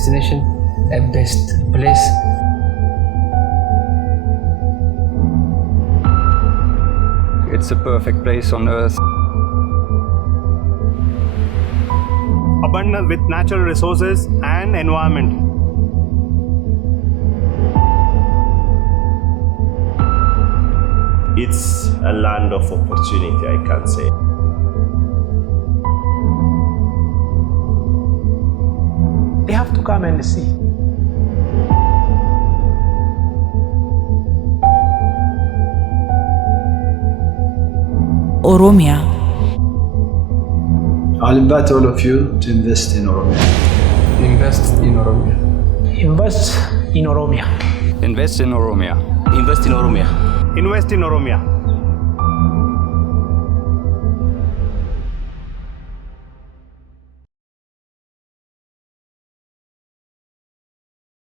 destination, a best place. It's a perfect place on earth. Abundant with natural resources and environment. It's a land of opportunity, I can say. They have to come and see. Oromia. I'll invite all of you to invest in Oromia. Invest in Oromia. Invest in Oromia. Invest in Oromia. Invest in Oromia. Invest in Oromia.